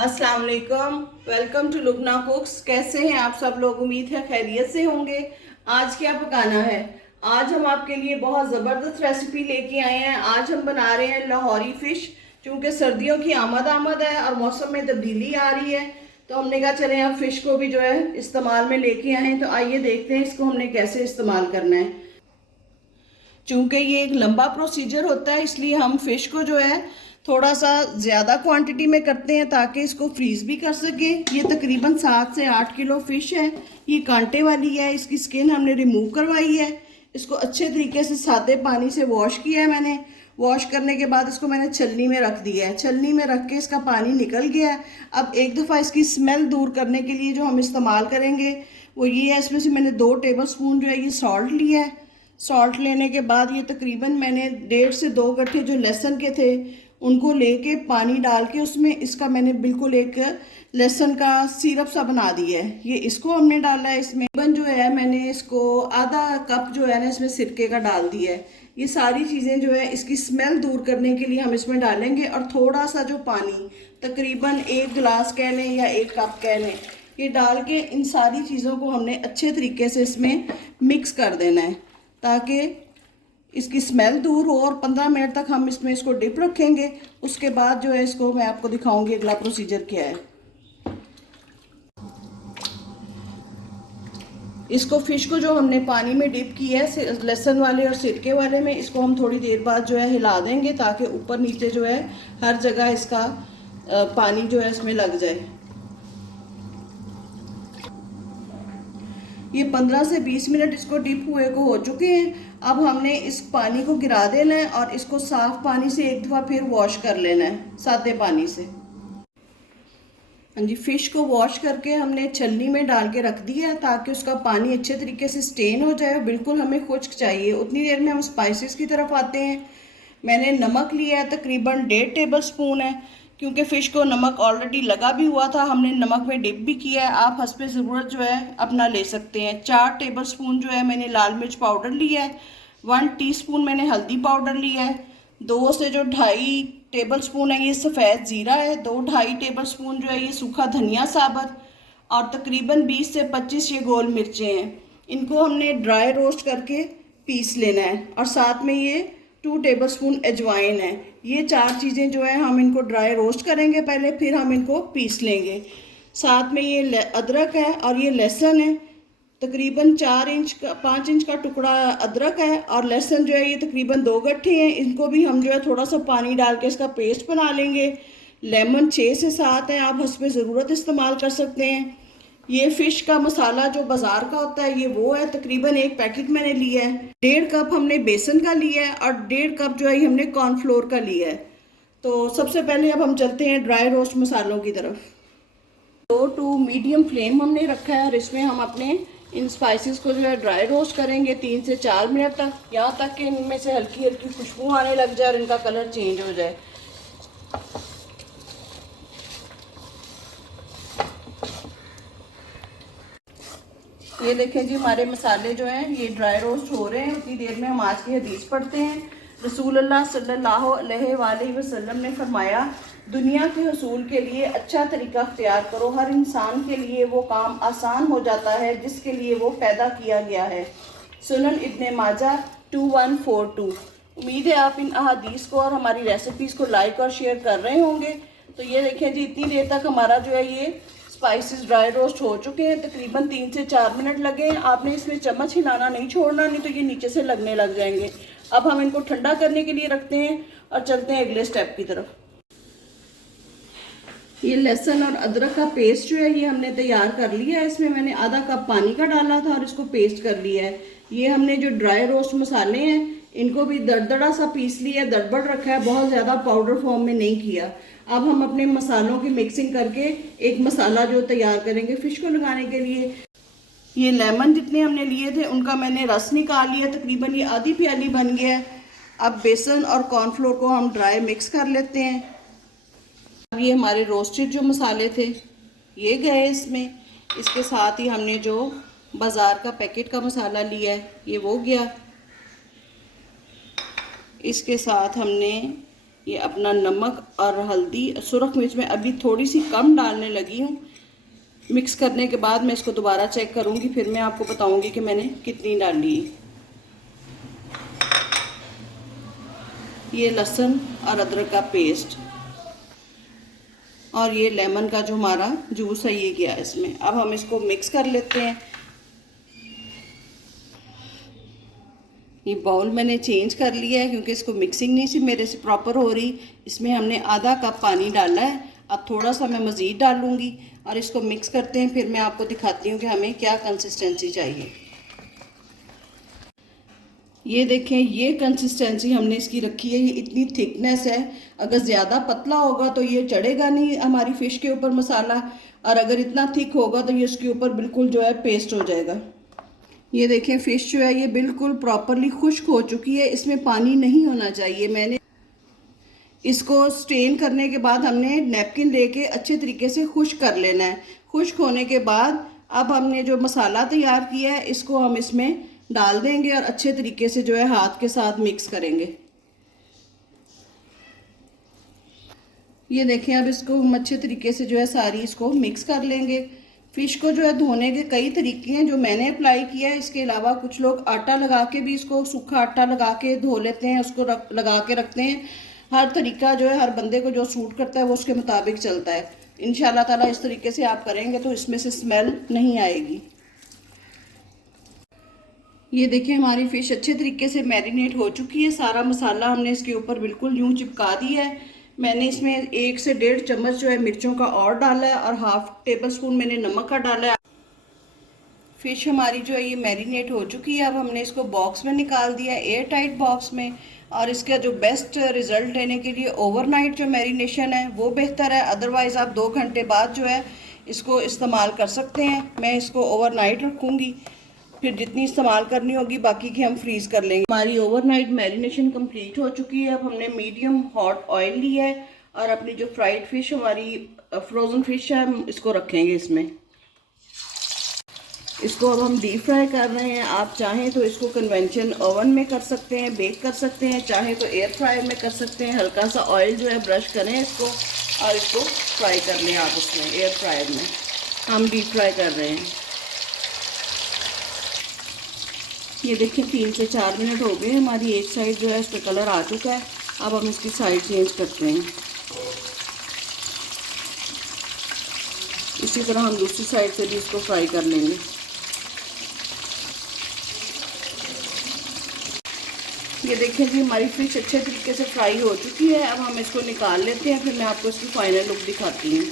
अस्सलाम वालेकुम, welcome to Lubna कुक्स। कैसे हैं आप सब लोग? उम्मीद है खैरियत से होंगे। आज क्या पकाना है? आज हम आपके लिए बहुत ज़बरदस्त रेसिपी लेके आए हैं। आज हम बना रहे हैं लाहौरी फ़िश। क्योंकि सर्दियों की आमद है और मौसम में तब्दीली आ रही है, तो हमने कहा चलें अब फ़िश को भी जो है इस्तेमाल में लेके आए हैं। तो आइए देखते हैं इसको हमने कैसे इस्तेमाल करना है। चूँकि ये एक लंबा प्रोसीजर होता है, इसलिए हम फ़िश को जो है थोड़ा सा ज़्यादा क्वांटिटी में करते हैं ताकि इसको फ्रीज़ भी कर सकें। ये तकरीबन 7 से 8 किलो फ़िश है। ये कांटे वाली है, इसकी स्किन हमने रिमूव करवाई है। इसको अच्छे तरीके से सादे पानी से वॉश किया है मैंने। वॉश करने के बाद इसको मैंने छलनी में रख दिया है। छलनी में रख के इसका पानी निकल गया है। अब एक दफ़ा इसकी स्मेल दूर करने के लिए जो हम इस्तेमाल करेंगे वो ये है, इसमें से मैंने 2 टेबल स्पून जो है ये सॉल्ट लिया है। सॉल्ट लेने के बाद ये तकरीबन मैंने 1.5 से 2 गट्ठे जो लहसुन के थे उनको लेके पानी डाल के उसमें इसका मैंने बिल्कुल एक लहसुन का सिरप सा बना दिया है। ये इसको हमने डाला है। इसमें जो है मैंने इसको आधा कप जो है ना इसमें सिरके का डाल दिया है। ये सारी चीज़ें जो है इसकी स्मेल दूर करने के लिए हम इसमें डालेंगे। और थोड़ा सा जो पानी, तकरीबन 1 गिलास कह लें या 1 कप कह लें, ये डाल के इन सारी चीज़ों को हमने अच्छे तरीके से इसमें मिक्स कर देना है ताकि इसकी स्मेल दूर हो। और 15 मिनट तक हम इसमें इसको डिप रखेंगे। उसके बाद जो है इसको मैं आपको दिखाऊंगी अगला प्रोसीजर क्या है। इसको फ़िश को जो हमने पानी में डिप किया है लहसुन वाले और सिरके वाले में, इसको हम थोड़ी देर बाद जो है हिला देंगे ताकि ऊपर नीचे जो है हर जगह इसका पानी जो है इसमें लग जाए। ये 15 से 20 मिनट इसको डिप हुए को हो चुके हैं। अब हमने इस पानी को गिरा देना है और इसको साफ़ पानी से एक दफ़ा फिर वॉश कर लेना है, सादे पानी से। हाँ जी, फ़िश को वॉश करके हमने छलनी में डाल के रख दिया है ताकि उसका पानी अच्छे तरीके से स्टेन हो जाए। बिल्कुल हमें खुश्क चाहिए। उतनी देर में हम स्पाइसेस की तरफ आते हैं। मैंने नमक लिया है, तकरीबन 1.5 टेबल स्पून है। क्योंकि फ़िश को नमक ऑलरेडी लगा भी हुआ था, हमने नमक में डिप भी किया है। आप हस्बे ज़रूरत जो है अपना ले सकते हैं। 4 टेबल स्पून जो है मैंने लाल मिर्च पाउडर लिया है। 1 टीस्पून मैंने हल्दी पाउडर लिया है। 2 से जो 2.5 टेबल स्पून है ये सफ़ेद ज़ीरा है। 2-2.5 टेबल स्पून जो है ये सूखा धनिया साबुत, और तकरीबन 20 से 25 ये गोल मिर्चें हैं। इनको हमने ड्राई रोस्ट करके पीस लेना है। और साथ में ये 2 टेबल स्पून अजवाइन है। ये 4 चीज़ें जो है हम इनको ड्राई रोस्ट करेंगे पहले, फिर हम इनको पीस लेंगे। साथ में ये अदरक है और ये लहसुन है। तकरीबन 5 इंच का टुकड़ा अदरक है और लहसुन जो है ये तकरीबन 2 गट्ठे हैं। इनको भी हम जो है थोड़ा सा पानी डाल के इसका पेस्ट बना लेंगे। लेमन 6 से 7 है, आप हस्बे ज़रूरत इस्तेमाल कर सकते हैं। ये फ़िश का मसाला जो बाज़ार का होता है ये वो है, तकरीबन 1 पैकेट मैंने लिया है। 1.5 कप हमने बेसन का लिया है और 1.5 कप जो है हमने कॉर्नफ्लोर का लिया है। तो सबसे पहले अब हम चलते हैं ड्राई रोस्ट मसालों की तरफ। 2 टू मीडियम फ्लेम हमने रखा है और इसमें हम अपने इन स्पाइसेस को जो है ड्राई रोस्ट करेंगे 3 से 4 मिनट तक, यहाँ तक कि इनमें से हल्की हल्की खुशबू आने लग जाए और इनका कलर चेंज हो जाए। ये देखें जी, हमारे मसाले जो हैं ये ड्राई रोस्ट हो रहे हैं। उतनी देर में हम आज की हदीस पढ़ते हैं। रसूल अल्लाह सल्लल्लाहु अलैहि वसल्लम ने फरमाया, दुनिया के हसूल के लिए अच्छा तरीका अख्तियार करो। हर इंसान के लिए वो काम आसान हो जाता है जिसके लिए वो पैदा किया गया है। सुनन इब्ने माजा 2142। उम्मीद है आप इन अहादीस को और हमारी रेसिपीज़ को लाइक और शेयर कर रहे होंगे। तो ये देखें जी, इतनी देर तक हमारा जो है ये स्पाइसेस ड्राई रोस्ट हो चुके हैं। तकरीबन 3 से 4 मिनट लगे हैं। आपने इसमें चम्मच हिलाना नहीं छोड़ना, नहीं तो ये नीचे से लगने लग जाएंगे। अब हम इनको ठंडा करने के लिए रखते हैं और चलते हैं अगले स्टेप की तरफ। ये लहसुन और अदरक का पेस्ट जो है ये हमने तैयार कर लिया है। इसमें मैंने आधा कप पानी का डाला था और इसको पेस्ट कर लिया है। ये हमने जो ड्राई रोस्ट मसाले हैं इनको भी दरदरा सा पीस लिया, दरबड़ रखा है, बहुत ज़्यादा पाउडर फॉर्म में नहीं किया। अब हम अपने मसालों की मिक्सिंग करके एक मसाला जो तैयार करेंगे फ़िश को लगाने के लिए। ये लेमन जितने हमने लिए थे उनका मैंने रस निकाल लिया, तकरीबन ये आधी प्याली बन गया है। अब बेसन और कॉर्नफ्लोर को हम ड्राई मिक्स कर लेते हैं। अब ये हमारे रोस्टेड जो मसाले थे ये गए इसमें। इसके साथ ही हमने जो बाज़ार का पैकेट का मसाला लिया है ये वो गया। इसके साथ हमने ये अपना नमक और हल्दी, सुरख मिर्च मैं अभी थोड़ी सी कम डालने लगी हूँ। मिक्स करने के बाद मैं इसको दोबारा चेक करूँगी, फिर मैं आपको बताऊँगी कि मैंने कितनी डाली। ये लहसुन और अदरक का पेस्ट और ये लेमन का जो हमारा जूस है ये गया इसमें। अब हम इसको मिक्स कर लेते हैं। ये बाउल मैंने चेंज कर लिया है क्योंकि इसको मिक्सिंग नहीं सी मेरे से प्रॉपर हो रही। इसमें हमने आधा कप पानी डाला है, अब थोड़ा सा मैं मज़ीद डालूँगी और इसको मिक्स करते हैं। फिर मैं आपको दिखाती हूँ कि हमें क्या कंसिस्टेंसी चाहिए। ये देखें, ये कंसिस्टेंसी हमने इसकी रखी है, ये इतनी थिकनेस है। अगर ज़्यादा पतला होगा तो ये चढ़ेगा नहीं हमारी फ़िश के ऊपर मसाला, और अगर इतना थिक होगा तो ये इसके ऊपर बिल्कुल जो है पेस्ट हो जाएगा। ये देखें, फ़िश जो है ये बिल्कुल प्रॉपरली खुश्क हो चुकी है, इसमें पानी नहीं होना चाहिए। मैंने इसको स्ट्रेन करने के बाद हमने नैपकिन लेके अच्छे तरीके से खुश्क कर लेना है। खुश्क होने के बाद अब हमने जो मसाला तैयार किया है इसको हम इसमें डाल देंगे और अच्छे तरीके से जो है हाथ के साथ मिक्स करेंगे। ये देखें, अब इसको हम अच्छे तरीके से जो है सारी इसको मिक्स कर लेंगे। फ़िश को जो है धोने के कई तरीके हैं जो मैंने अप्लाई किया है। इसके अलावा कुछ लोग आटा लगा के भी, इसको सूखा आटा लगा के धो लेते हैं, उसको लगा के रखते हैं। हर तरीका जो है हर बंदे को जो सूट करता है वो उसके मुताबिक चलता है। इंशाल्लाह ताला इस तरीके से आप करेंगे तो इसमें से स्मेल नहीं आएगी। ये देखिए, हमारी फ़िश अच्छे तरीके से मैरिनेट हो चुकी है। सारा मसाला हमने इसके ऊपर बिल्कुल यूँ चिपका दिया है। मैंने इसमें 1 से 1.5 चम्मच जो है मिर्चों का और डाला है और हाफ टेबल स्पून मैंने नमक का डाला है। फ़िश हमारी जो है ये मैरिनेट हो चुकी है। अब हमने इसको बॉक्स में निकाल दिया है, एयर टाइट बॉक्स में। और इसका जो बेस्ट रिज़ल्ट लेने के लिए ओवरनाइट जो मैरिनेशन है वो बेहतर है। अदरवाइज़ आप 2 घंटे बाद जो है इसको इस्तेमाल कर सकते हैं। मैं इसको ओवरनाइट रखूँगी, फिर जितनी इस्तेमाल करनी होगी बाकी की हम फ्रीज़ कर लेंगे। हमारी ओवरनाइट मैरिनेशन कंप्लीट हो चुकी है। अब हमने मीडियम हॉट ऑयल लिया है और अपनी जो फ्राइड फ़िश हमारी फ्रोज़न फ़िश है हम इसको रखेंगे इसमें। इसको अब हम डीप फ्राई कर रहे हैं। आप चाहें तो इसको कन्वेंशन ओवन में कर सकते हैं, बेक कर सकते हैं, चाहे तो एयर फ्रायर में कर सकते हैं। हल्का सा ऑयल जो है ब्रश करें इसको और इसको फ्राई कर लें आप उसमें एयर फ्रायर में। हम डीप फ्राई कर रहे हैं। ये देखिए, 3 से 4 मिनट हो गए, हमारी एक साइड जो है इसका कलर आ चुका है। अब हम इसकी साइड चेंज करते हैं। इसी तरह हम दूसरी साइड से भी इसको फ्राई कर लेंगे। ये देखें जी, हमारी फ़िश अच्छे तरीके से फ्राई हो चुकी है। अब हम इसको निकाल लेते हैं, फिर मैं आपको इसकी फाइनल लुक दिखाती हूँ।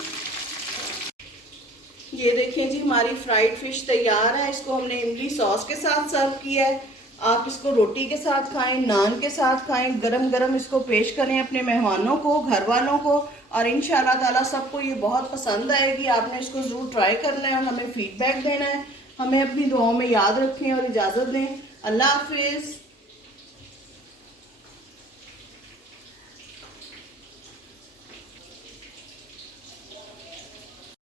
ये देखें जी, हमारी फ्राइड फ़िश तैयार है। इसको हमने इमली सॉस के साथ सर्व किया है। आप इसको रोटी के साथ खाएं, नान के साथ खाएं, गरम गरम इसको पेश करें अपने मेहमानों को, घर वालों को, और इंशाल्लाह ताला सबको ये बहुत पसंद आएगी। आपने इसको ज़रूर ट्राई करना है और हमें फ़ीडबैक देना है। हमें अपनी दुआओं में याद रखें और इजाज़त दें। अल्लाह हाफिज़।